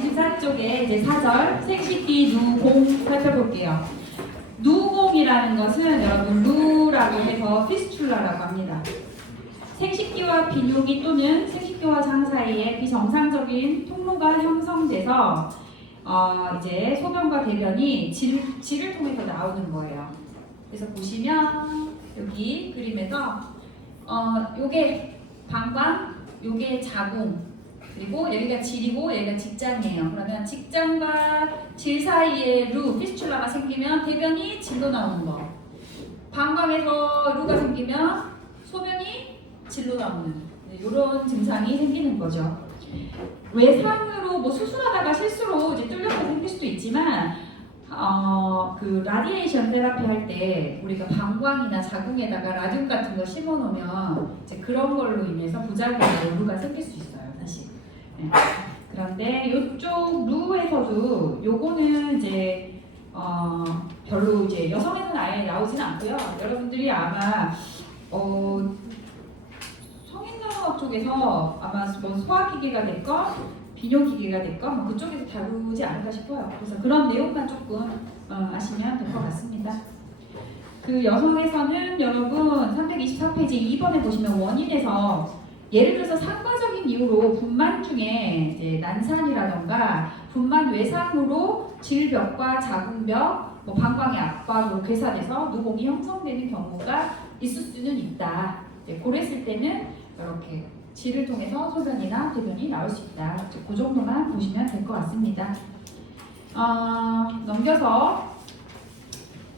24쪽에 이제 4절 생식기 누공 살펴볼게요. 누공이라는 것은 여러분 루라고 해서 피스출라라고 합니다. 생식기와 비뇨기 또는 생식기와 장 사이에 비정상적인 통로가 형성돼서 이제 소변과 대변이 질을 통해서 나오는 거예요. 그래서 보시면 여기 그림에서 요게 방광, 요게 자궁, 그리고 여기가 질이고 여기가 직장이에요. 그러면 직장과 질 사이에 피스출라가 생기면 대변이 질로 나오는 거. 방광에서 루가 생기면 소변이 질로 나오는 이런 증상이 생기는 거죠. 외상으로 뭐 수술하다가 실수로 이제 뚫려서 생길 수도 있지만 그 라디에이션 테라피 할 때 우리가 방광이나 자궁에다가 라듐 같은 거 심어 놓으면 이제 그런 걸로 인해서 부작용으로 루가 생길 수 있어요, 사실. 네. 그런데 이쪽 루에서도 요거는 이제 별로 이제 여성에서는 아예 나오지는 않고요. 여러분들이 아마 성인간호학 쪽에서 아마 뭐 소화기계가 됐건 비뇨기계가 됐건 뭐 그쪽에서 다루지 않을까 싶어요. 그래서 그런 내용만 조금 아시면 될 것 같습니다. 그 여성에서는 여러분 324페이지 2번에 보시면 원인에서 예를 들어서 상과적인 이유로 분만 중에 이제 난산이라던가 분만 외상으로 질벽과 자궁벽, 뭐 방광의 압박으로 괴사돼서 누공이 형성되는 경우가 있을 수는 있다. 그랬을 때는 이렇게 질을 통해서 소변이나 대변이 나올 수 있다. 그 정도만 보시면 될 것 같습니다. 넘겨서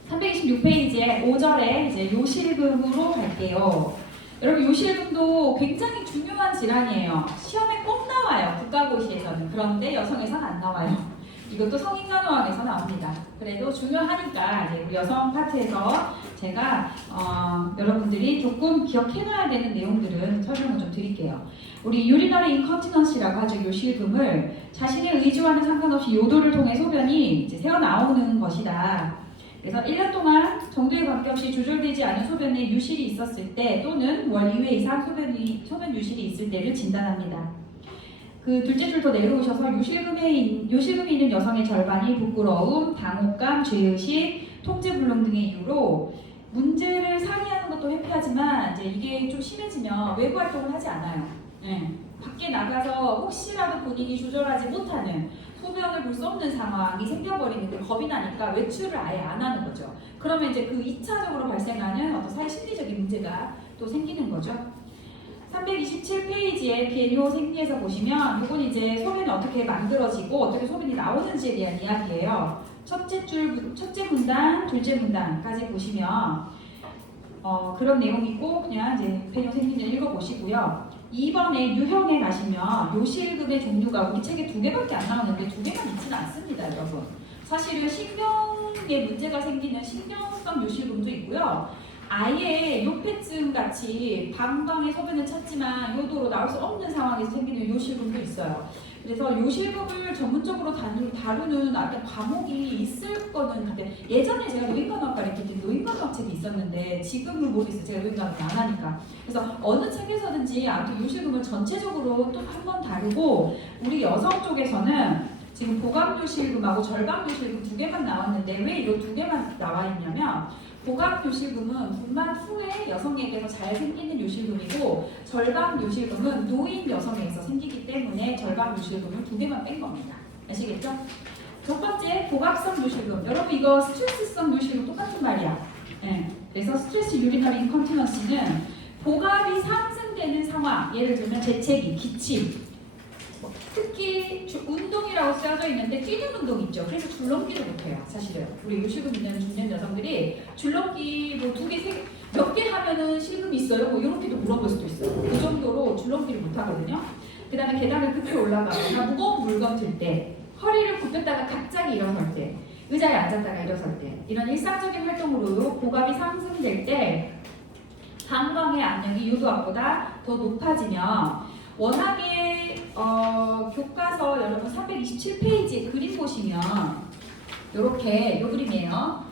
326페이지에 5절에 이제 요실금으로 갈게요. 여러분 요실금도 굉장히 중요한 질환이에요. 시험에 꼭 나와요. 국가고시에서는. 그런데 여성에서는 안 나와요. 이것도 성인간호학에서 나옵니다. 그래도 중요하니까 이제 우리 여성 파트에서 제가 여러분들이 조금 기억해놔야 되는 내용들은 설명을 좀 드릴게요. 우리 유리너리 인컨티넌시라고 하죠. 요실금을 자신의 의지와는 상관없이 요도를 통해 소변이 이제 새어나오는 것이다. 그래서 1년 동안 정도에 관계없이 조절되지 않은 소변에 유실이 있었을 때 또는 월 2회 이상 소변 유실이 있을 때를 진단합니다. 그 둘째 줄 더 내려오셔서 요실금이 있는 여성의 절반이 부끄러움, 당혹감, 죄의식, 통제불능 등의 이유로 문제를 상의하는 것도 회피하지만 이제 이게 좀 심해지면 외부 활동을 하지 않아요. 네. 밖에 나가서 혹시라도 본인이 조절하지 못하는 소변을 볼 수 없는 상황이 생겨버리는데 겁이 나니까 외출을 아예 안 하는 거죠. 그러면 이제 그 2차적으로 발생하는 어떤 사회 심리적인 문제가 또 생기는 거죠. 327페이지에 비뇨 생리에서 보시면 이건 이제 소변이 어떻게 만들어지고 어떻게 소변이 나오는지에 대한 이야기예요. 첫째 문단, 둘째 문단까지 보시면 그런 내용이고 그냥 이제 비뇨 생리를 읽어보시고요. 2번에 유형에 가시면 요실금의 종류가 우리 책에 2개밖에 안 나오는데 2개만 있지는 않습니다, 여러분. 사실은 신경에 문제가 생기는 신경성 요실금도 있고요. 아예 요폐증 같이 방광의 소변을 찾지만 요도로 나올 수 없는 상황에서 생기는 요실금도 있어요. 그래서 요실금을 전문적으로 다루는 어떤 과목이 있을 거는 같아요. 예전에 제가 노인간호학 가르칠 때 노인간호학 책이 있었는데 지금은 모르겠어요. 제가 노인간호학 안 하니까. 그래서 어느 책에서든지 아무튼 요실금을 전체적으로 또 한 번 다루고 우리 여성 쪽에서는 지금 보강요실금하고 절강요실금 2개만 나왔는데 왜 이 2개만 나와 있냐면 보강요실금은 분만 후에 여성에게서 잘 생기는 요실금이고 절강요실금은 노인 여성에게서 생기기 때문에 절강요실금을 2개만 뺀 겁니다. 아시겠죠? 첫 번째 복압성 요실금. 여러분 이거 스트레스성 요실금 똑같은 말이야. 네. 그래서 스트레스 유리너리 인컨티넌시는 복압이 상승되는 상황, 예를 들면 재채기, 기침, 특히 운동이라고 써져 있는데 뛰는 운동 있죠. 그래서 줄넘기를 못해요. 사실은 우리 요실금 있는 중년 여성들이 줄넘기 뭐 2개, 3개 몇 개 하면은 실금이 있어요? 뭐 이렇게도 물어볼 수도 있어요. 그 정도로 줄넘기를 못하거든요. 그 다음에 계단을 급히 올라가거나 무거운 물건 들 때, 허리를 굽혔다가 갑자기 일어설 때, 의자에 앉았다가 일어설 때 이런 일상적인 활동으로 복압이 상승될 때 방광의 압력이 요도압보다 더 높아지면 워낙에 교과서 여러분 327페이지 그림 보시면 이렇게 요 그림이에요.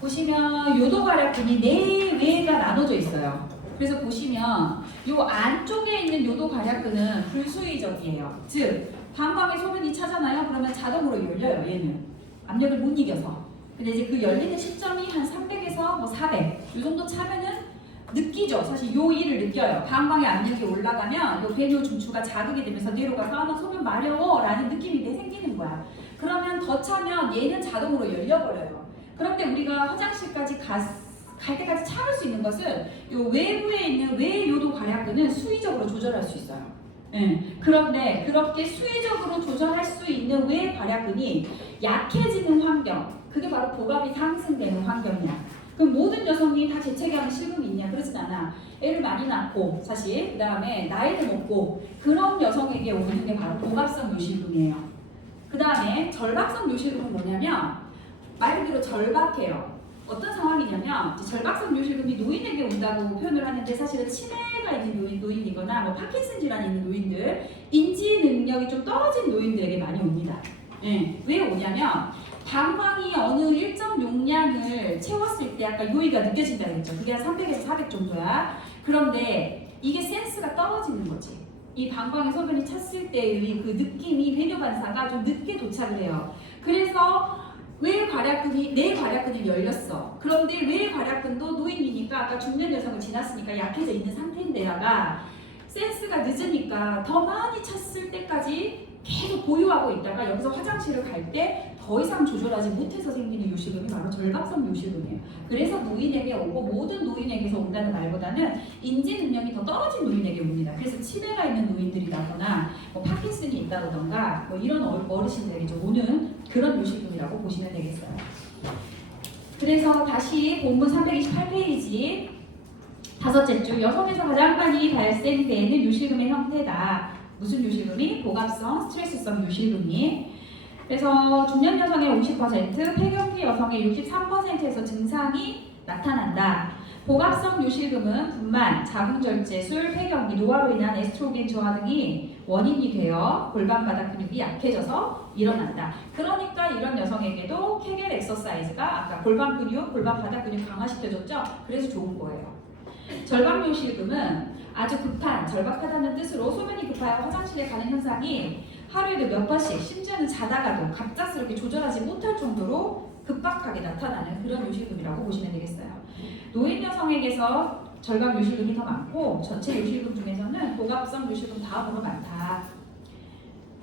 보시면 요도활약근이 내외가 나눠져 있어요. 그래서 보시면 요 안쪽에 있는 요도 괄약근은 불수의적이에요. 즉 방광에 소변이 차잖아요. 그러면 자동으로 열려요. 얘는 압력을 못 이겨서. 근데 이제 그 열리는 시점이 한 300에서 뭐 400. 요 정도 차면은 느끼죠. 사실 요 일을 느껴요. 방광의 압력이 올라가면 요 배뇨 중추가 자극이 되면서 뇌로 가서 나 소변 마려워라는 느낌이 생기는 거야. 그러면 더 차면 얘는 자동으로 열려버려요. 그런데 우리가 화장실까지 갈 때까지 참을 수 있는 것은 요 외부에 있는 외요도 괄약근은 수의적으로 조절할 수 있어요. 그런데 그렇게 수의적으로 조절할 수 있는 외괄약근이 약해지는 환경, 그게 바로 복압이 상승되는 환경이야. 그럼 모든 여성이 다 재채기하는 실금이 있냐? 그렇진 않아. 애를 많이 낳고 사실 그 다음에 나이를 먹고 그런 여성에게 오는 게 바로 복압성 요실금이에요. 그 다음에 절박성 요실금은 뭐냐면 말 그대로 절박해요. 어떤 상황이냐면 절박성 요실금이 노인에게 온다고 표현을 하는데 사실은 치매가 있는 노인이거나 뭐 파킨슨 질환이 있는 노인들, 인지 능력이 좀 떨어진 노인들에게 많이 옵니다. 왜 오냐면 방광이 어느 일정 용량을 채웠을 때 아까 요의가 느껴진다고 했죠. 그게 한 300에서 400 정도야. 그런데 이게 센스가 떨어지는 거지. 이 방광에 소변이 찼을 때의 그 느낌이 배뇨 반사가 좀 늦게 도착을 해요. 그래서 외괄약근이 내 괄약근이 열렸어. 그런데 외괄약근도 노인이니까 아까 중년 여성을 지났으니까 약해져 있는 상태인데다가 센스가 늦으니까 더 많이 찼을 때까지 계속 보유하고 있다가 여기서 화장실을 갈 때 더 이상 조절하지 못해서 생기는 요실금이 바로 절박성 요실금이에요. 그래서 노인에게 오고 모든 노인에게서 온다는 말보다는 인지 능력이 더 떨어진 노인에게 옵니다. 그래서 치매가 있는 노인들이라거나 뭐 파킨슨이 있다던가 뭐 이런 어르신들에게 좀 오는 그런 요실금이라고 보시면 되겠어요. 그래서 다시 본문 328페이지 다섯째 줄 여성에서 가장 많이 발생되는 요실금의 형태다. 무슨 요실금이? 복압성, 스트레스성 요실금이. 그래서 중년 여성의 50%, 폐경기 여성의 63%에서 증상이 나타난다. 복압성 요실금은 분만, 자궁절제술, 폐경기, 노화로 인한 에스트로겐 저하 등이 원인이 되어 골반 바닥 근육이 약해져서 일어난다. 그러니까 이런 여성에게도 케겔 엑서사이즈가 아까 골반 근육, 골반 바닥 근육 강화시켜줬죠? 그래서 좋은 거예요. 절박 요실금은 아주 급한, 절박하다는 뜻으로 소변이 급하여 화장실에 가는 현상이 하루에도 몇 번씩, 심지어는 자다가도 갑작스럽게 조절하지 못할 정도로 급박하게 나타나는 그런 요실금이라고 보시면 되겠어요. 노인 여성에게서 절박 요실금이 더 많고 전체 요실금 중에서는 복압성 요실금 다음으로 많다.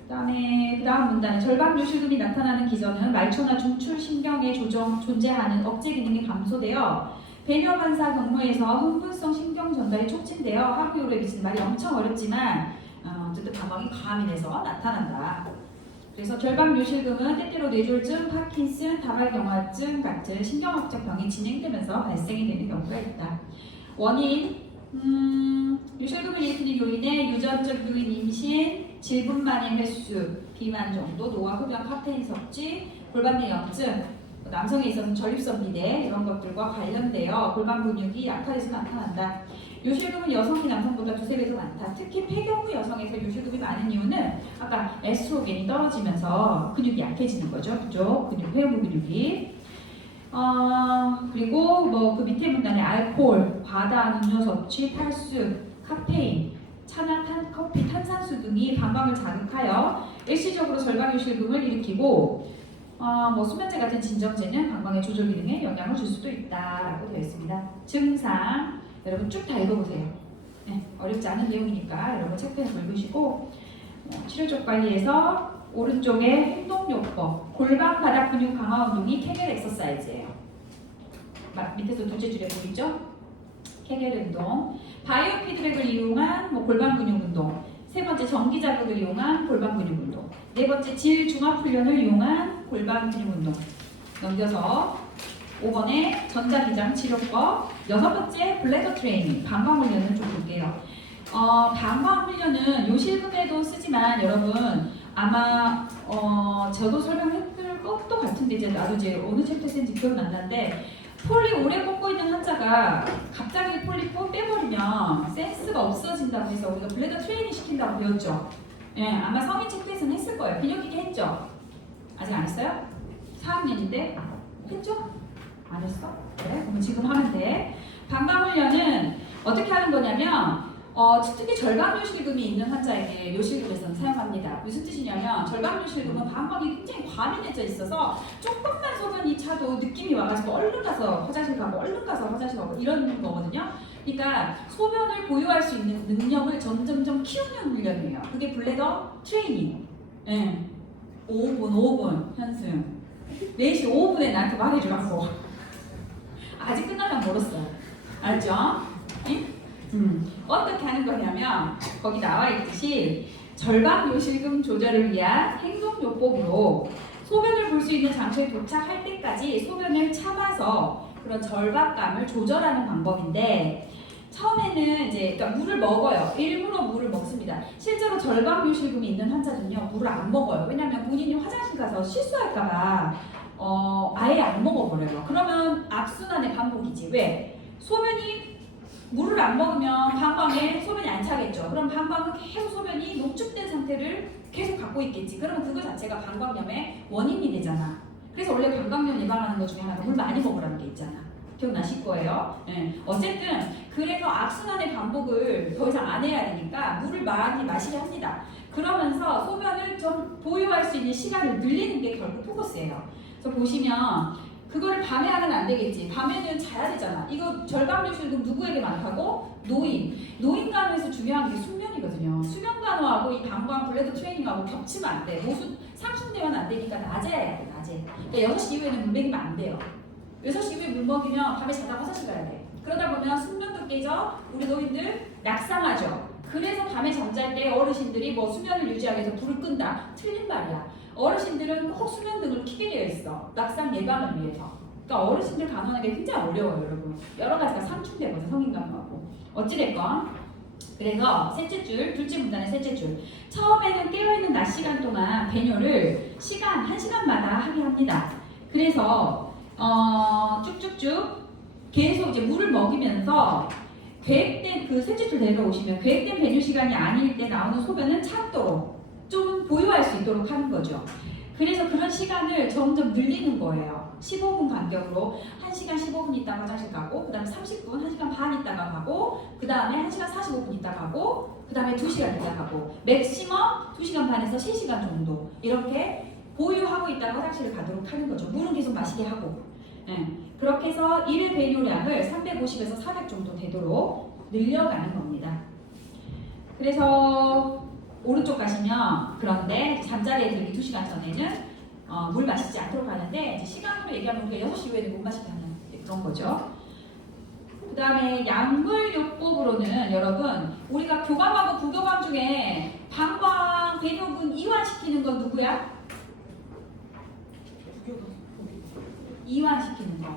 그 다음 문단에 절박 요실금이 나타나는 기전은 말초나 중추 신경에 존재하는 억제 기능이 감소되어 배뇨 반사 경로에서 흥분성 신경 전달이 촉진되어 하루요로에 미치는 말이 엄청 어렵지만 어쨌든 방광이 과함이 돼서 나타난다. 그래서 절박 요실금은 때때로 뇌졸중, 파킨슨, 다발경화증 같은 신경학적 병이 진행되면서 발생이 되는 경우가 있다. 원인 요실금을 일으키는 요인에 유전적 요인 임신, 질분만의 횟수, 비만 정도, 노화, 흡연, 카페인 섭취, 골반 내 염증, 남성에 있어서는 전립선 비대 이런 것들과 관련되어 골반 근육이 약화돼서 나타난다. 요실금은 여성이 남성보다 2~3배 더 많다. 특히 폐경 후 여성에서 요실금이 많은 이유는 아까 에스트로겐이 떨어지면서 근육이 약해지는 거죠. 그죠? 근육, 회부 근육이. 그리고 뭐 그 밑에 문단에 알코올, 과다한 음료 섭취, 탈수, 카페인, 차나 커피, 탄산수 등이 방광을 자극하여 일시적으로 절박 요실금을 일으키고 뭐 수면제 같은 진정제는 방광의 조절 기능에 영향을 줄 수도 있다라고 되어 있습니다. 증상 여러분 쭉 다 읽어보세요. 네, 어렵지 않은 내용이니까 여러분 책편을 읽으시고 치료적 관리에서 오른쪽에 행동요법 골반 바닥 근육 강화 운동이 케겔 엑서사이즈예요. 밑에서 둘째 줄에 보이죠? 케겔 운동, 바이오 피드백을 이용한 골반 근육 운동, 세 번째 전기 자극을 이용한 골반 근육 운동, 네 번째 질 중압 훈련을 이용한 골반 근육 운동. 넘겨서 5번에 전자기장 치료법, 여섯 번째 블래더 트레이닝, 방광 훈련을 좀 볼게요. 방광 훈련은 요실금에도 쓰지만 여러분 아마 저도 설명했을 것도 같은데 이제 어느 챕터 쓴지 기억은 안 나는데 폴리 오래 꽂고 있는 환자가 갑자기 폴리 빼버리면 센스가 없어진다고 해서 우리가 블래더 트레이닝 시킨다고 배웠죠. 예, 아마 성인 챕터에서는 했을 거예요. 근육기계 했죠? 아직 안 했어요? 4학년인데 했죠? 안 했어? 그래? 그럼 지금 하면 돼. 방광훈련은 어떻게 하는 거냐면 특히 절박요실금이 있는 환자에게 요실금에서는 사용합니다. 무슨 뜻이냐면 절박요실금은 방광이 굉장히 과민해져 있어서 조금만 소변이 차도 느낌이 와가지고 얼른 가서 화장실 가고 얼른 가서 화장실 가고 이런 거거든요. 그러니까 소변을 보유할 수 있는 능력을 점점점 키우는 훈련이에요. 그게 블래더 트레이닝. 네. 5분 현승. 4시 5분에 나한테 말해주라고. 아직 끝나면 멀었어요. 알죠? 어떻게 하는 거냐면 거기 나와 있듯이 절박 요실금 조절을 위한 행동요법으로 소변을 볼 수 있는 장소에 도착할 때까지 소변을 참아서 그런 절박감을 조절하는 방법인데 처음에는 이제 그러니까 물을 먹어요. 일부러 물을 먹습니다. 실제로 절박 요실금이 있는 환자는요 물을 안 먹어요. 왜냐하면 본인이 화장실 가서 실수할까봐 아예 안 먹어버려요. 그러면 악순환의 반복이지. 왜? 소변이 물을 안 먹으면 방광에 소변이 안 차겠죠. 그럼 방광은 계속 소변이 농축된 상태를 계속 갖고 있겠지. 그러면 그거 자체가 방광염의 원인이 되잖아. 그래서 원래 방광염 예방하는 것 중에 하나가 물 많이 먹으라는 게 있잖아. 기억나실 거예요. 네. 어쨌든 그래서 악순환의 반복을 더 이상 안 해야 되니까 물을 많이 마시게 합니다. 그러면서 소변을 좀 보유할 수 있는 시간을 늘리는 게 결국 포커스예요. 그래서 보시면 그거를 밤에 하면 안 되겠지. 밤에는 자야 되잖아. 이거 절박요실금 누구에게 많다고? 노인 간호에서 중요한 게 수면이거든요. 수면 간호하고 이 방광 블래더 트레이닝하고 겹치면 안 돼. 모수 상충되면 안 되니까 낮에 해야 돼. 낮에. 그러니까 6시 이후에는 물 먹이면 안 돼요. 6시 이후에 물 먹이면 밤에 자다가 화장실 가야 돼. 그러다 보면 숙면도 깨져. 우리 노인들 낙상하죠. 그래서 밤에 잠잘 때 어르신들이 뭐 수면을 유지하기 위해서 불을 끈다. 틀린 말이야. 어르신들은 꼭 수면등을 켜게 되어 있어. 낙상 예방을 위해서. 그러니까 어르신들 간호하는 게 굉장히 어려워요, 여러분. 여러 가지가 상충되거든, 성인 간호하고. 어찌됐건. 그래서 셋째 줄, 둘째 문단의 셋째 줄. 처음에는 깨어있는 낮 시간 동안 배뇨를 한 시간마다 하게 합니다. 그래서 쭉쭉쭉 계속 이제 물을 먹이면서 계획된 그 셋째 줄 내려오시면 계획된 배뇨 시간이 아닐 때 나오는 소변은 참도록 좀 보유할 수 있도록 하는 거죠. 그래서 그런 시간을 점점 늘리는 거예요. 15분 간격으로 1시간 15분 있다가 화장실 가고 그 다음에 30분, 1시간 반 있다가 가고 그 다음에 1시간 45분 있다가 가고 그 다음에 2시간 있다가 가고 맥시멈 2시간 반에서 3시간 정도 이렇게 보유하고 있다가 화장실을 가도록 하는 거죠. 물은 계속 마시게 하고 그렇게 해서 1회 배뇨량을 350에서 400 정도 되도록 늘려가는 겁니다. 그래서 오른쪽 가시면 그런데 잠자리에 들기 2시간 전에는 물 마시지 않도록 하는데 이제 시간으로 얘기하면 우리가 6시 이후에는 못 마시게 하는 그런 거죠. 그 다음에 약물요법으로는 여러분 우리가 교감하고 부교감 중에 방광, 배뇨근 이완시키는 건 누구야? 이완시키는 거.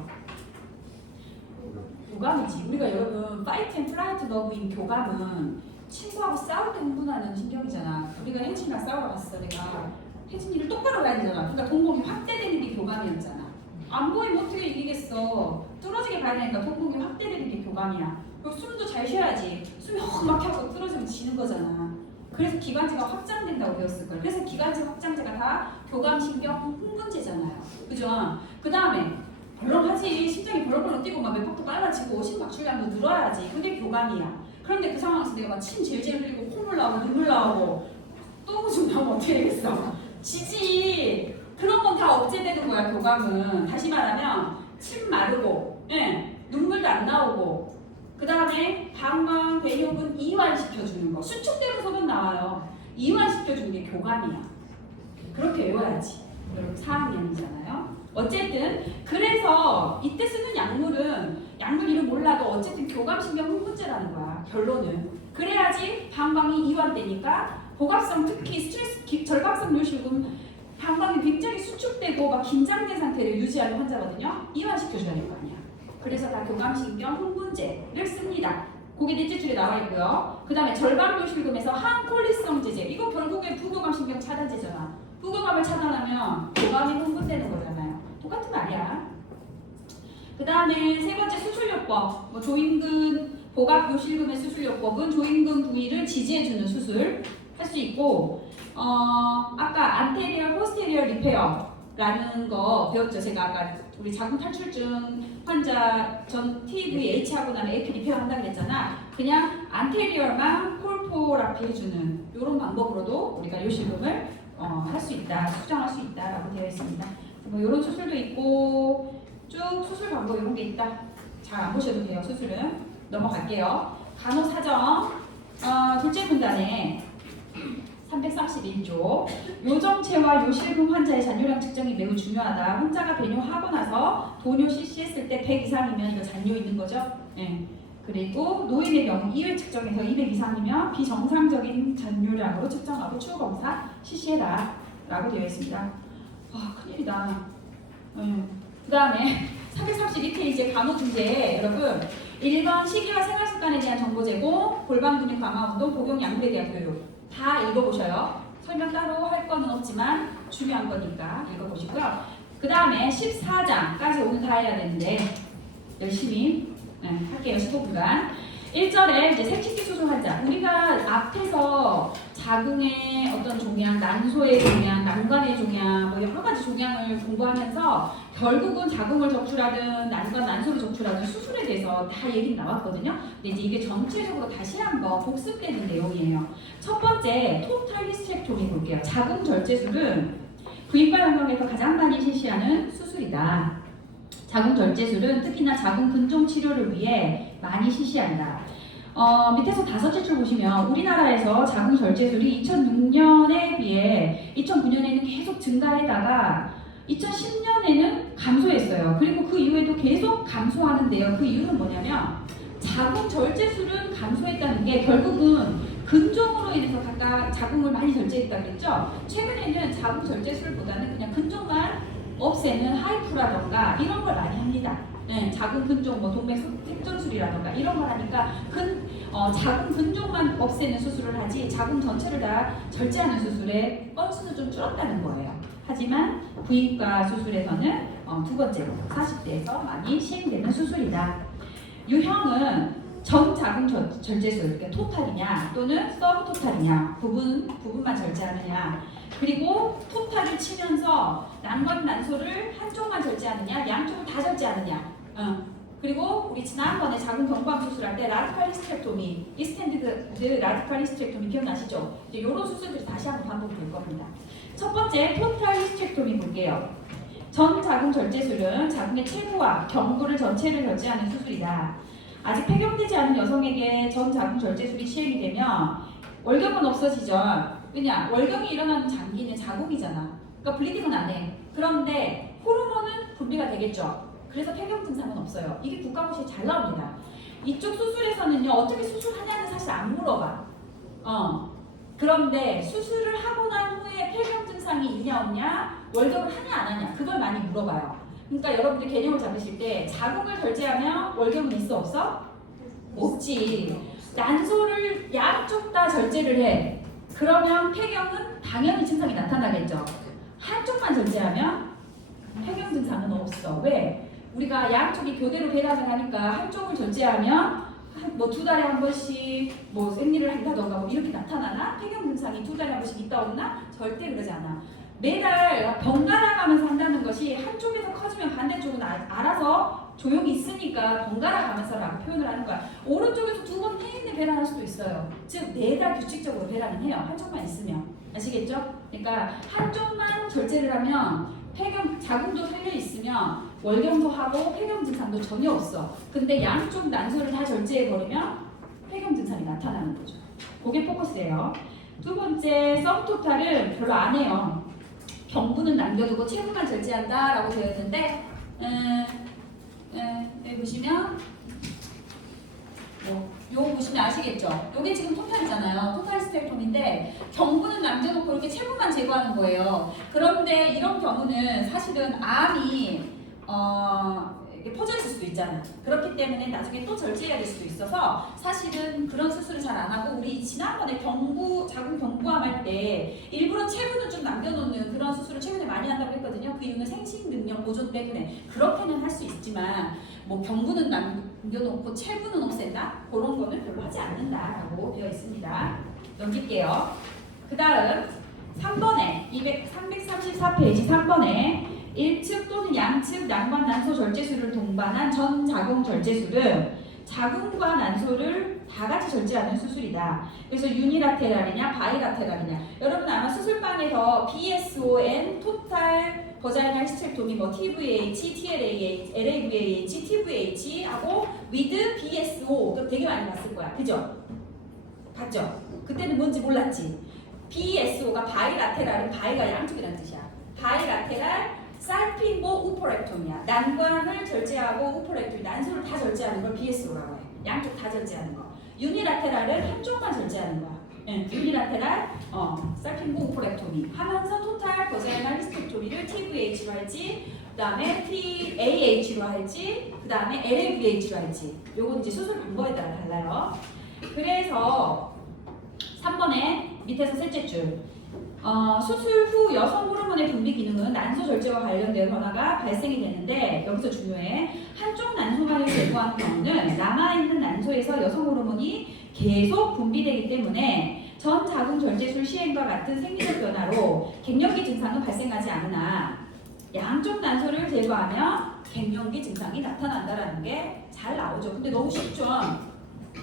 교감이지. 우리가 여러분 파이트 앤 플라이트 러브인 교감은 친구하고 싸울 때 흥분하는 신경이잖아. 우리가 혜진이랑 싸우러 갔어. 내가 혜진이를 똑바로 봐야 되잖아. 그러니까 동공이 확대되는 게 교감이었잖아. 안 보이면 어떻게 이기겠어. 뚫어지게 봐야 되니까 동공이 확대되는 게 교감이야. 그리고 숨도 잘 쉬어야지. 숨이 확 막혀서 뚫어지면 지는 거잖아. 그래서 기관지가 확장된다고 배웠을 거예요. 그래서 기관지 확장제가 다 교감신경 흥분제잖아요. 그죠? 그 다음에 벌렁하지. 심장이 벌렁벌렁 뛰고 막 맥박도 빨라지고 심박출량도 늘어야지. 그게 교감이야. 그런데 그 상황에서 내가 막 침 질질 흘리고 콧물 나오고 눈물 나오고 똥오줌 나오면 어떻게 되겠어? 지지. 그런 건 다 억제되는 거야. 교감은. 다시 말하면 침 마르고 눈물도 안 나오고 그 다음에 방광, 배뇨근 이완시켜주는 거. 수축되는 소변 나와요. 이완시켜주는 게 교감이야. 그렇게 외워야지. 여러분 4학년이잖아요. 어쨌든 그래서 이때 쓰는 약물은 약물 이름 몰라도 어쨌든 교감신경 흥분제라는 거야. 결론은. 그래야지 방광이 이완되니까 복압성 특히 스트레스 절박성 요실금 방광이 굉장히 수축되고 막 긴장된 상태를 유지하는 환자거든요. 이완시켜줘야 될 거 아니야. 그래서 다 교감신경 흥분제를 씁니다. 그게 넷째 줄에 나와 있고요. 그 다음에 절박요실금에서 항콜리성 제제. 이거 결국에 부교감신경 차단제잖아. 부교감을 차단하면 교감이 흥분되는 거잖아요. 똑같은 말이야. 그 다음에 세 번째 수술요법. 뭐 조임근 복압요실금의 수술요법은 조임근 부위를 지지해주는 수술 할 수 있고 아까 안테리얼 포스테리얼 리페어라는 거 배웠죠. 제가 아까 우리 자궁 탈출증 환자 전 TVH 하고 나면 AP 리페어 한다고 그랬잖아. 그냥 안테리어만 콜포라피 해주는 이런 방법으로도 우리가 요실금을 할 수 있다, 수정할 수 있다라고 되어 있습니다. 뭐 이런 수술도 있고 쭉 수술 방법 이런 게 있다. 잘 안 보셔도 돼요. 수술은 넘어갈게요. 간호사정 둘째 문단에 331조 요정체와 요실금 환자의 잔뇨량 측정이 매우 중요하다. 환자가 배뇨하고 나서 도뇨 CC했을 때 100 이상이면 이거 잔뇨 있는 거죠. 예. 그리고 노인의 경우 2회 측정에서 200 이상이면 비정상적인 잔뇨량으로 측정하고 추후 검사 CC해라 라고 되어 있습니다. 와 큰일이다. 그 다음에 332페이지 간호중재 여러분 1번 식이와 생활습관에 대한 정보 제공, 골반 근육 강화 운동, 복용 약물에 대한 교육 다 읽어보셔요. 설명 따로 할 거는 없지만 중요한 거니까 읽어보시고요. 그 다음에 14장까지 오늘 다 해야 되는데 열심히 할게요. 15분간 1절에 이제 색식기 수술 환자 우리가 앞에서 자궁의 어떤 종양, 난소의 종양, 난관의 종양 뭐 여러 가지 종양을 공부하면서 결국은 자궁을 적출하든 난관, 난소를 적출하든 수술에 대해서 다 얘기 나왔거든요. 근데 이제 이게 전체적으로 다시 한번 복습되는 내용이에요. 첫 번째 토탈 히스테렉토미 볼게요. 자궁 절제술은 부인과 영역에서 가장 많이 실시하는 수술이다. 자궁 절제술은 특히나 자궁 근종 치료를 위해 많이 실시한다. 밑에서 5줄 보시면 우리나라에서 자궁 절제술이 2006년에 비해 2009년에는 계속 증가했다가 2010년에는 감소했어요. 그리고 그 이후에도 계속 감소하는데요. 그 이유는 뭐냐면 자궁 절제술은 감소했다는 게 결국은 근종으로 인해서 각각 자궁을 많이 절제했다 그랬죠. 최근에는 자궁 절제술보다는 그냥 근종만 없애는 하이프라던가 이런 걸 많이 합니다. 네, 자궁 근종, 뭐 동맥색전술이라던가 이런 걸 하니까 자궁 근종만 없애는 수술을 하지 자궁 전체를 다 절제하는 수술의 건수는 좀 줄었다는 거예요. 하지만 부인과 수술에서는 두 번째로 40대에서 많이 시행되는 수술이다. 유형은 전 자궁 절제술, 그러니까 토탈이냐 또는 서브 토탈이냐 부분만 절제하느냐 그리고 토탈을 치면서 난관 난소를 한쪽만 절제하느냐 양쪽을 다 절제하느냐 그리고 우리 지난번에 자궁 경부암 수술할 때 라디칼 히스테렉토미 이스텐디드 라디칼 히스테렉토미 기억나시죠? 이제 이런 수술들이 다시 한번 반복될 겁니다. 첫 번째 토탈 히스테렉토미 볼게요. 전 자궁 절제술은 자궁의 체부와 경부를 전체를 절제하는 수술이다. 아직 폐경되지 않은 여성에게 전 자궁 절제술이 시행이 되면 월경은 없어지죠. 왜냐? 월경이 일어나는 장기는 자궁이잖아. 그러니까 블리딩은 안 해. 그런데 호르몬은 분비가 되겠죠. 그래서 폐경 증상은 없어요. 이게 국가고시에 잘 나옵니다. 이쪽 수술에서는요. 어떻게 수술하냐는 사실 안 물어봐. 그런데 수술을 하고 난 후에 폐경 증상이 있냐 없냐, 월경을 하냐 안 하냐 그걸 많이 물어봐요. 그러니까 여러분들 개념을 잡으실 때 자궁을 절제하면 월경은 있어 없어? 없지. 난소를 양쪽 다 절제를 해. 그러면 폐경은 당연히 증상이 나타나겠죠. 한쪽만 절제하면 폐경 증상은 없어. 왜? 우리가 양쪽이 교대로 배란을 하니까 한쪽을 절제하면 뭐 2달에 한 번씩 뭐 생리를 한다던가 뭐 이렇게 나타나나? 폐경 증상이 2달에 한 번씩 있다 없나? 절대 그러지 않아. 매달 번갈아 가면서 한다는 것이 한쪽에서 커지면 반대쪽은 알아서 조용히 있으니까 번갈아 가면서라고 표현을 하는 거야. 오른쪽에서 2번 내내 배란할 수도 있어요. 즉 매달 규칙적으로 배란을 해요. 한쪽만 있으면. 아시겠죠? 그러니까 한쪽만 절제를 하면 폐경, 자궁도 살려 있으면 월경도 하고 폐경 증상도 전혀 없어. 근데 양쪽 난소를 다 절제해버리면 폐경 증상이 나타나는 거죠. 그게 포커스예요. 두 번째, 썸토탈은 별로 안 해요. 경부는 남겨두고 체부만 절제한다 라고 되어 있는데 여기 보시면 요거 보시면 아시겠죠? 요게 지금 토탈이잖아요. 토탈 히스테렉토미인데 경부는 남겨놓고 이렇게 체부만 제거하는 거예요. 그런데 이런 경우는 사실은 암이 이렇게 퍼져 있을 수도 있잖아요. 그렇기 때문에 나중에 또 절제해야 될 수도 있어서 사실은 그런 수술을 잘 안 하고 우리 지난번에 자궁 경부암 할 때 일부러 체부는 좀 남겨놓는 그런 수술을 최근에 많이 한다고 했거든요. 그 이유는 생식 능력 보존 때문에 그렇게는 할 수 있지만 뭐 경부는 남겨놓고 체부는 없앤다? 그런 거는 별로 하지 않는다라고 되어 있습니다. 넘길게요. 그 다음 3번에 334페이지 3번에 1측 또는 양측 난관 난소 절제술을 동반한 전 자궁 절제술은 자궁과 난소를 다 같이 절제하는 수술이다. 그래서 유니라테랄이냐 바이라테랄이냐. 여러분 아마 수술방에서 BSON, 토탈 버자이널 히스테렉토미, 뭐 TVH, TLAH, LAVAH, TVH 하고 with BSO 그럼 되게 많이 봤을 거야. 그죠? 봤죠? 그때는 뭔지 몰랐지. BSO가 바이라테랄은 바이가 양쪽이라는 뜻이야. 바이라테랄 살핀보 우포렉토미야. 난관을 절제하고 우포렉토미, 난소를 다 절제하는 걸 BSO라고 해. 양쪽 다 절제하는 거. 유니라테랄은 한쪽만 절제하는 거야. 유니라테랄 살핀보 우포렉토미 하면서 토탈 버자이널 히스테렉토미를 TVH로 할지, 그 다음에 TAH로 할지, 그 다음에 LAVH로 할지. 요건 이제 수술 방법에 따라 달라요. 그래서 3번에 밑에서 셋째 줄. 수술 후 여성 호르몬의 분비 기능은 난소 절제와 관련된 변화가 발생이 되는데 여기서 중요해. 한쪽 난소만을 제거하는 경우는 남아있는 난소에서 여성 호르몬이 계속 분비되기 때문에 전 자궁 절제술 시행과 같은 생리적 변화로 갱년기 증상은 발생하지 않으나 양쪽 난소를 제거하면 갱년기 증상이 나타난다라는 게 잘 나오죠. 근데 너무 쉽죠?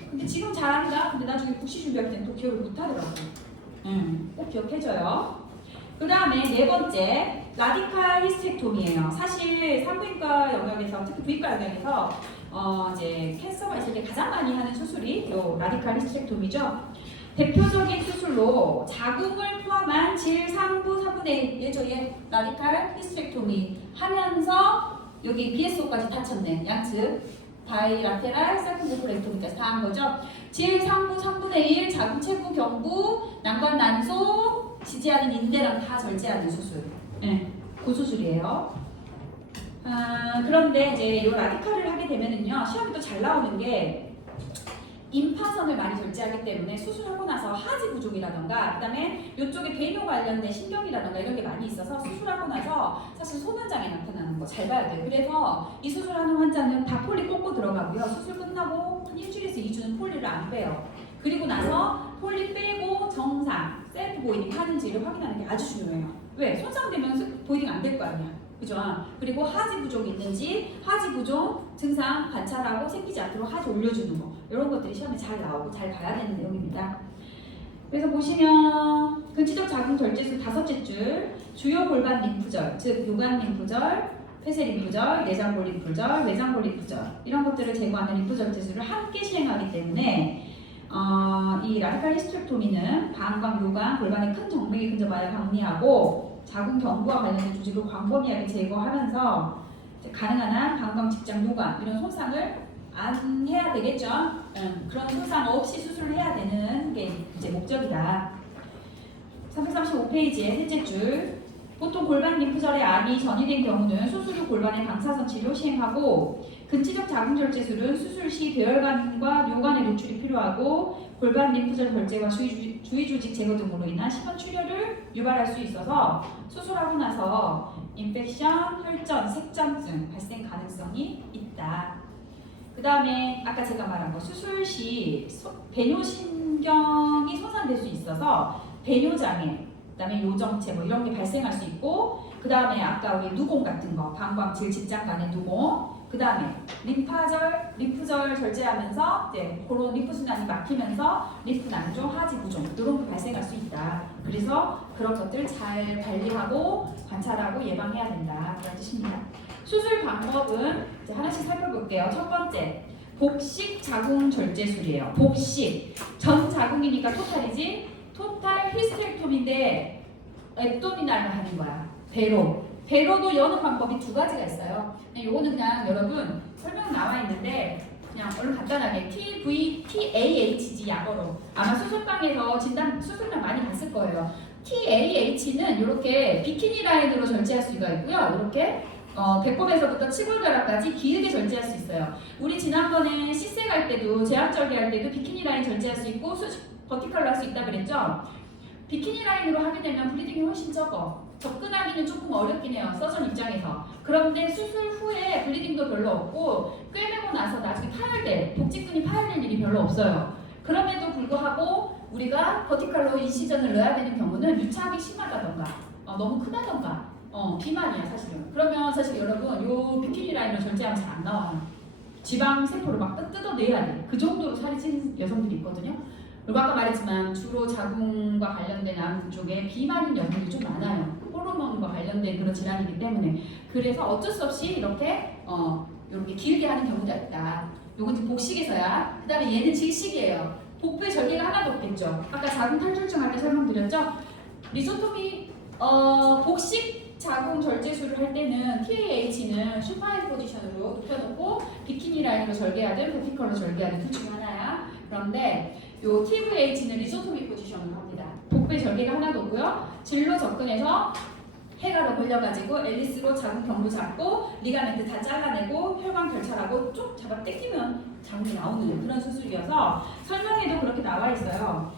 근데 지금 잘한다. 근데 나중에 국시 준비할 때는 또 기억을 못하더라고. 꼭 기억해줘요. 그 다음에 네 번째 라디칼 히스테렉토미예요. 사실 산부인과 영역에서 특히 부인과 영역에서 이제 캔서가 있을 때 가장 많이 하는 수술이 요 라디칼 히스테렉토미죠. 대표적인 수술로 자궁을 포함한 질 3부 4분의 1 예죠. 얘 라디칼 히스테렉토미 하면서 여기 BSO까지 다쳤네. 양측 바이라테랄 살핀보프렉토미까지 다 한 거죠. 질 3부 3분의 1 자궁 체부 경부 난관 난소 지지하는 인대랑 다 절제하는 수술. 네, 그 수술이에요. 그런데 이제 이 라디칼을 하게 되면은요 시험이 또 잘 나오는 게 임파선을 많이 절제하기 때문에 수술하고 나서 하지 부종이라던가 그다음에 이쪽에 배뇨 관련된 신경이라던가 이런 게 많이 있어서 수술하고 나서 사실 소변장애 나타나는 거 잘 봐야 돼요. 그래서 이 수술하는 환자는 다 폴리 꽂고 들어가고요. 수술 끝나고 한 일주일에서 2주는 폴리를 안 빼요. 그리고 나서 폴리 빼고 정상 셀프 보이딩 하는지를 확인하는 게 아주 중요해요. 왜? 손상되면 보이딩 안 될 거 아니야. 그죠? 그리고 하지 부종이 있는지 하지 부종 증상 관찰하고 생기지 않도록 하지 올려주는 거 이런 것들이 시험에 잘 나오고 잘 봐야 되는 내용입니다. 그래서 보시면 근치적 자궁 절제술 5째 줄 주요 골반 림프절 즉 요관 림프절, 폐쇄 림프절, 내장골 림프절, 외장골 림프절 이런 것들을 제거하는 림프 절제술을 함께 시행하기 때문에 이 라디칼 히스테렉토미는 방광, 요관, 골반의 큰 정맥이 근접하여 박리하고 자궁 경부와 관련된 조직을 광범위하게 제거하면서 가능한 한 방광, 직장, 요관 이런 손상을 안 해야 되겠죠. 그런 손상 없이 수술을 해야 되는 게 이제 목적이다. 335페이지의 셋째 줄 보통 골반 림프절의 암이 전이된 경우는 수술 후 골반의 방사선 치료 시행하고 근치적 자궁 절제술은 수술 시 배혈관과 요관의 노출이 필요하고 골반 림프절 절제와 주위 조직 제거 등으로 인한 심한 출혈을 유발할 수 있어서 수술하고 나서 인펙션, 혈전, 색전증 발생 가능성이 있다. 그 다음에 아까 제가 말한 거 수술 시 배뇨신경이 손상될 수 있어서 배뇨장애, 그 다음에 요정체 뭐 이런 게 발생할 수 있고 그 다음에 아까 우리 누공 같은 거 방광질 직장 간의 누공 그 다음에 림프절 절제하면서 이제 그런 림프순환이 막히면서 림프 난종, 하지 부종 이런 게 발생할 수 있다. 그래서 그런 것들 잘 관리하고 관찰하고 예방해야 된다. 그런 뜻입니다. 수술 방법은 이제 하나씩 살펴볼게요. 첫 번째, 복식 자궁 절제술이에요. 복식. 전 자궁이니까 토탈이지. 토탈 히스테렉토미인데 앱도미날을 하는 거야. 배로도 여는 방법이 두 가지가 있어요. 요거는 그냥 여러분 설명 나와 있는데 그냥 얼른 간단하게 TAHG 약어로 아마 수술방에서 수술만 많이 봤을 거예요. TAH는 이렇게 비키니 라인으로 절제할 수가 있고요. 이렇게 배꼽에서부터 치골결합까지 길게 절제할 수 있어요. 우리 지난번에 C세 갈 때도 제압절개 할 때도 비키니 라인 절제할 수 있고 버티컬로 할 수 있다 그랬죠. 비키니 라인으로 하게 되면 블리딩이 훨씬 적어. 접근하기는 조금 어렵긴 해요. 서전 입장에서. 그런데 수술 후에 블리딩도 별로 없고 꿰매고 나서 나중에 파열될, 복직근이 파열될 일이 별로 없어요. 그럼에도 불구하고 우리가 버티컬로 인시전을 넣어야 되는 경우는 유착이 심하다던가 너무 크다던가 비만이야 사실은. 그러면 사실 여러분 요 비키니 라인을 절제하면 잘 안 나와요. 지방 세포를 막 뜯어내야 돼. 그 정도로 살이 찐 여성들이 있거든요. 그리고 아까 말했지만 주로 자궁과 관련된 암 쪽에 비만인 여성들이 좀 많아요. 호르몬과 관련된 그런 질환이기 때문에. 그래서 어쩔 수 없이 이렇게 이렇게 길게 하는 경우가 있다. 요건 지금 복식에서야. 그 다음에 얘는 질식이에요. 복부에 절개가 하나도 없겠죠. 아까 자궁 탈출증 할 때 설명드렸죠. 리소토미 복식 자궁 절제술을 할 때는 TAH는 슈파인 포지션으로 눕혀놓고 비키니 라인으로 절개하든 버티컬로 절개하든 둘 중에 하나야. 그런데 요 TVH는 리소토미 포지션으로 합니다. 복부에 절개가 하나도 없고요. 질로 접근해서 해가로 벌려가지고 앨리스로 자궁 경부 잡고 리가멘트 다 잘라내고 혈관 결찰하고 쭉 잡아 당기면 자궁이 나오는 그런 수술이어서 설명에도 그렇게 나와 있어요.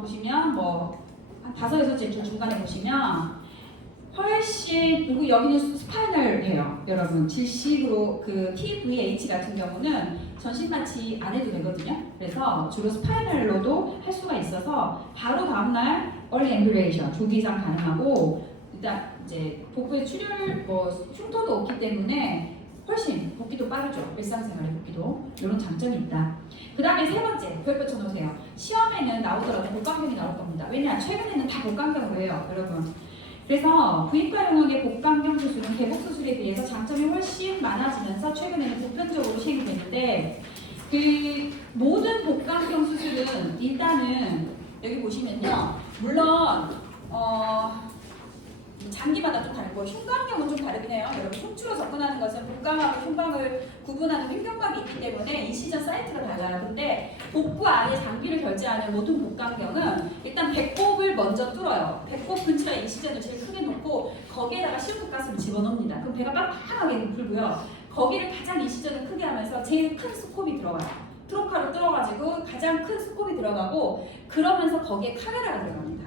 보시면 뭐 한 5-6줄 중간에 보시면 훨씬 그리고 여기는 스파이널이에요, 여러분. 질식으로 그 TVH 같은 경우는 전신 마취 안 해도 되거든요. 그래서 주로 스파이널로도 할 수가 있어서 바로 다음날 얼리 앰뷸레이션 조기 이상 가능하고 일단 이제 복부에 출혈 뭐 흉터도 없기 때문에 훨씬 복귀도 빠르죠. 일상생활의 복귀도 이런 장점이 있다. 그 다음에 세 번째 별표 쳐놓으세요. 시험에는 나오더라도 복강경이 나올 겁니다. 왜냐 최근에는 다 복강경으로 해요, 여러분. 그래서 부인과 영역의 복강경 수술은 개복 수술에 비해서 장점이 훨씬 많아지면서 최근에는 보편적으로 시행이 되는데 그 모든 복강경 수술은 일단은 여기 보시면요. 물론 장기마다 좀 다르고 흉곽경은 좀 다르긴 해요. 여러분 흉추로 접근하는 것은 복강하고 흉곽을 구분하는 횡격막이 있기 때문에 인시전 사이트가 달라요. 근데 복부 안에 장기를 결제하는 모든 복강경은 일단 배꼽을 먼저 뚫어요. 배꼽 근처에 인시전을 제일 크게 놓고 거기에다가 시우크가스를 집어넣습니다. 그럼 배가 빡빡하게 부풀고요. 거기를 가장 인시전을 크게 하면서 제일 큰 스콥이 들어가요. 트로카로 뚫어가지고 가장 큰 스콥이 들어가고 그러면서 거기에 카메라가 들어갑니다.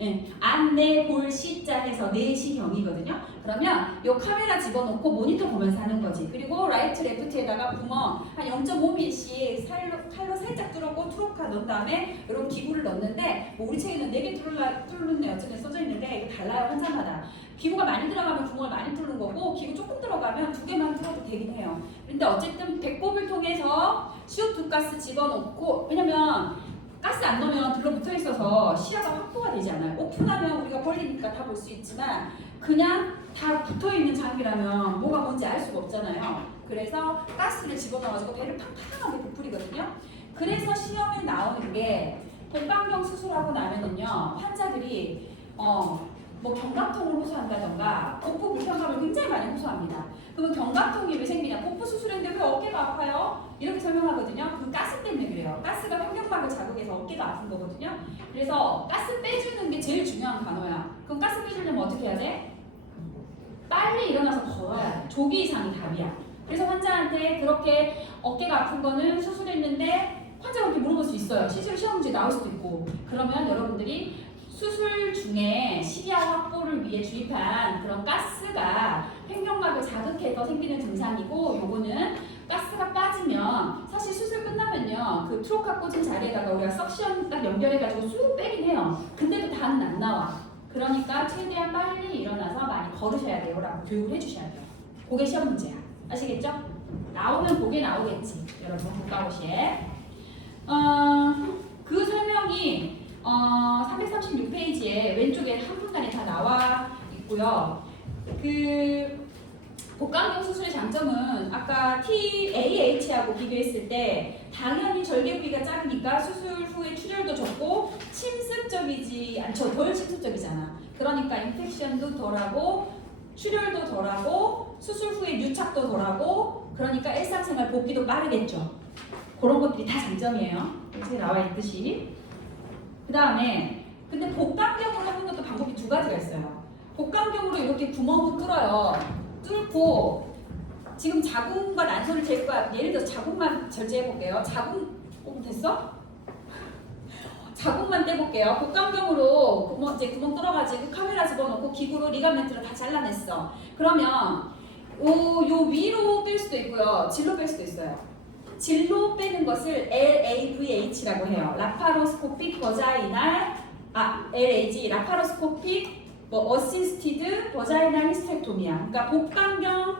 예, 안내 볼 시자 해서 4시경이거든요. 그러면 이 카메라 집어넣고 모니터 보면서 하는 거지. 그리고 라이트 레프트에다가 구멍 한 0.5mm씩 칼로 살짝 뚫었고 트로카 넣은 다음에 이런 기구를 넣는데 뭐 우리 책에는 4개 뚫는데 어쨌든 써져 있는데 이게 달라요, 환자마다. 기구가 많이 들어가면 구멍을 많이 뚫는 거고 기구 조금 들어가면 2개만 뚫어도 되긴 해요. 근데 어쨌든 배꼽을 통해서 CO2 가스 집어넣고 왜냐면 가스 안 넣으면 들러붙어 있어서 시야가 확보가 되지 않아요. 오픈하면 우리가 벌리니까 다 볼 수 있지만 그냥 다 붙어있는 장비라면 뭐가 뭔지 알 수가 없잖아요. 그래서 가스를 집어넣어가지고 배를 팡팡하게 부풀리거든요. 그래서 시험에 나오는 게 복강경 수술하고 나면은요 환자들이 뭐 경각통을 호소한다던가 복부 불편감을 굉장히 많이 호소합니다. 그러면 경각통이 왜 생기냐? 복부 수술했는데 왜 어깨가 아파요? 이렇게 설명하거든요. 그 가스 때문에 그래요. 가스가 횡격막을 자극해서 어깨가 아픈 거거든요. 그래서 가스 빼주는 게 제일 중요한 간호야. 그럼 가스 빼주려면 어떻게 해야 돼? 빨리 일어나서 걸어야 돼. 조기 이상이 답이야. 그래서 환자한테 그렇게 어깨가 아픈 거는 수술했는데 환자가 그렇게 물어볼 수 있어요. 실제로 시험 문제 나올 수도 있고. 그러면 여러분들이 수술 중에 시야 확보를 위해 주입한 그런 가스가 횡격막을 자극해서 생기는 증상이고 요거는 가스가 빠지면 사실 수술 끝나면요 그 트로카 꽂은 자리에다가 우리가 석션 딱 연결해가지고 쑥 빼긴 해요. 근데도 다는 안 나와. 그러니까 최대한 빨리 일어나서 많이 걸으셔야 돼요 라고 교육을 해주셔야 돼요. 그게 시험 문제야. 아시겠죠? 나오면 그게 나오겠지 여러분 국가고시에. 그 설명이 336페이지에 왼쪽에 한 분간에 다 나와 있고요. 그 복강경 수술의 장점은 아까 TAH하고 비교했을 때 당연히 절개 부위가 작으니까 수술 후에 출혈도 적고 침습적이지 않죠. 덜 침습적이잖아. 그러니까 인펙션도 덜하고 출혈도 덜하고 수술 후에 유착도 덜하고 그러니까 일상생활 복귀도 빠르겠죠. 그런 것들이 다 장점이에요. 여기 나와 있듯이. 그 다음에 근데 복강경으로 하는 것도 방법이 2가지가 있어요. 복강경으로 이렇게 구멍을 뚫어요. 뚫고 지금 자궁과 난소를 잴 거야. 예를 들어서 자궁만 절제해 볼게요. 자궁 됐어? 자궁만 떼볼게요. 복강경으로 구멍 뚫어가지고 카메라 집어넣고 기구로 리가멘트를 다 잘라냈어. 그러면 요 위로 뺄 수도 있고요. 질로 뺄 수도 있어요. 질로 빼는 것을 LAVH라고 해요. 라파로스코픽 버자이날 LAG 라파로스코픽 뭐 어시스티드 버자이널 히스테렉토미야. 그러니까 복강경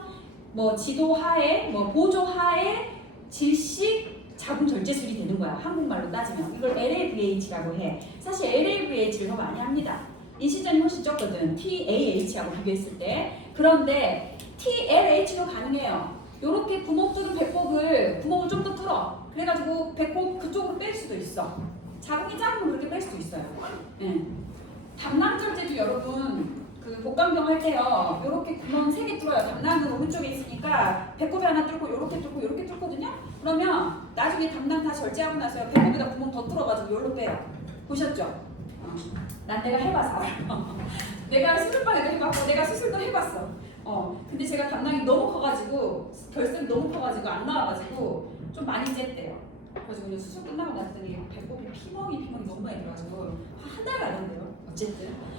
뭐 지도하에 뭐 보조하에 질식 자궁 절제술이 되는 거야. 한국말로 따지면 이걸 LAVH라고 해. 사실 LAVH를 더 많이 합니다. 인신전이 훨씬 적거든. TAH하고 비교했을 때. 그런데 TLH도 가능해요. 요렇게 구멍 뚫은 배꼽을 구멍을 좀 더 뚫어. 그래가지고 배꼽 그쪽으로 뺄 수도 있어. 자궁이 작으면 그렇게 뺄 수도 있어요. 네. 담낭절제도 여러분 그 복강경 할 때요. 요렇게 구멍 3개 뚫어요. 담낭은 오른쪽에 있으니까 배꼽이 하나 뚫고 요렇게 뚫고 요렇게 뚫거든요. 그러면 나중에 담낭 다 절제하고 나서 배꼽에다 구멍 더 뚫어가지고 요로 빼요. 보셨죠? 난 내가 해봐서 내가 수술방에도 해봤고 내가 수술도 해봤어. 근데 제가 담낭이 너무 커가지고 결석이 너무 커가지고 안 나와가지고 좀 많이 쨌대요. 그래서 오늘 수술 끝나고 났더니 배꼽이 피멍이 너무 많이 들어가지고 한 달 가는데요.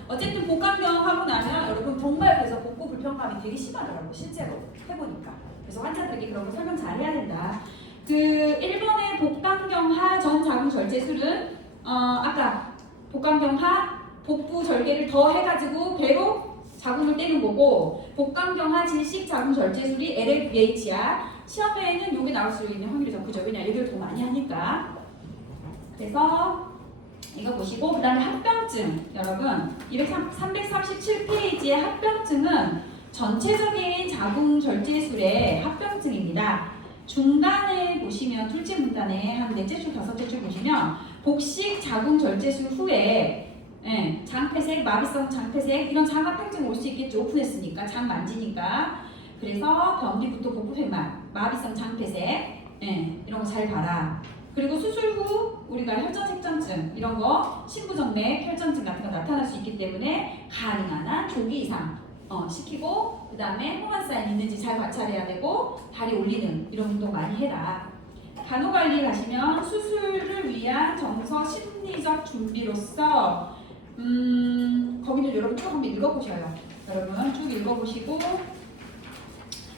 어쨌든 복강경 하고 나면 여러분 정말 그래서 복부 불편감이 되게 심하더라고 실제로 해보니까. 그래서 환자들에게 그런 거 설명 잘 해야 된다. 그 1번의 복강경하 전 자궁 절제술은 아까 복강경하 복부 절개를 더 해가지고 배로 자궁을 떼는 거고 복강경하 질식 자궁 절제술이 LAVH야. 시험에는 여기 나올 수 있는 확률이 더 크죠. 왜냐 얘기를 더 많이 하니까. 그래서 이거 보시고 그 다음에 합병증 여러분 337페이지의 합병증은 전체적인 자궁 절제술의 합병증입니다. 중간에 보시면 둘째 문단에 한 넷째 줄 다섯째 줄 보시면 복식 자궁 절제술 후에 장폐색, 마비성 장폐색 이런 장합병증 올 수 있겠죠. 오픈했으니까 장 만지니까. 그래서 변비부터 복부팽만, 마비성 장폐색 이런 거 잘 봐라. 그리고 수술 후 우리가 혈전색전증 이런 거 신부정맥 혈전증 같은 거 나타날 수 있기 때문에 가능한 한 조기 이상 시키고 그 다음에 홍한 사인 있는지 잘 관찰해야 되고 다리 올리는 이런 운동 많이 해라. 간호관리 가시면 수술을 위한 정서 심리적 준비로서 거기는 여러분 쭉 한번 읽어보셔요. 여러분 쭉 읽어보시고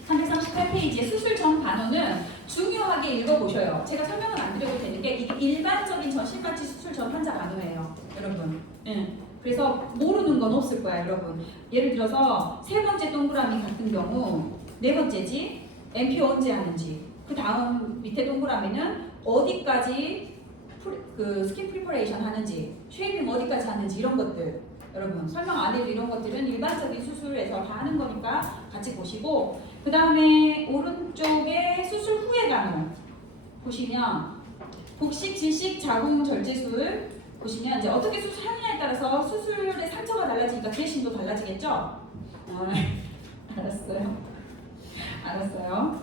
338페이지의 수술 전 반호는 중요하게 읽어보셔요. 제가 설명은 안 드려도 되는 게 이게 일반적인 전신마취 수술 전 환자 반호예요. 여러분. 그래서 모르는 건 없을 거야 여러분. 예를 들어서 세 번째 동그라미 같은 경우 네 번째지 MPO 언제 하는지 그 다음 밑에 동그라미는 어디까지 그 스킨 프리퍼레이션 하는지 쉐이빙 어디까지 하는지 이런 것들 여러분 설명 안 해도 이런 것들은 일반적인 수술에서 다 하는 거니까 같이 보시고 그 다음에 오른쪽에 수술 후에 간호 보시면 복식, 질식, 자궁 절제술 보시면 이제 어떻게 수술하느냐에 따라서 수술의 상처가 달라지니까 드레싱도 달라지겠죠? 알았어요.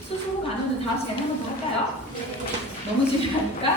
수술 후 간호는 다음 시간에 한 번 더 할까요? 너무 중요하니까.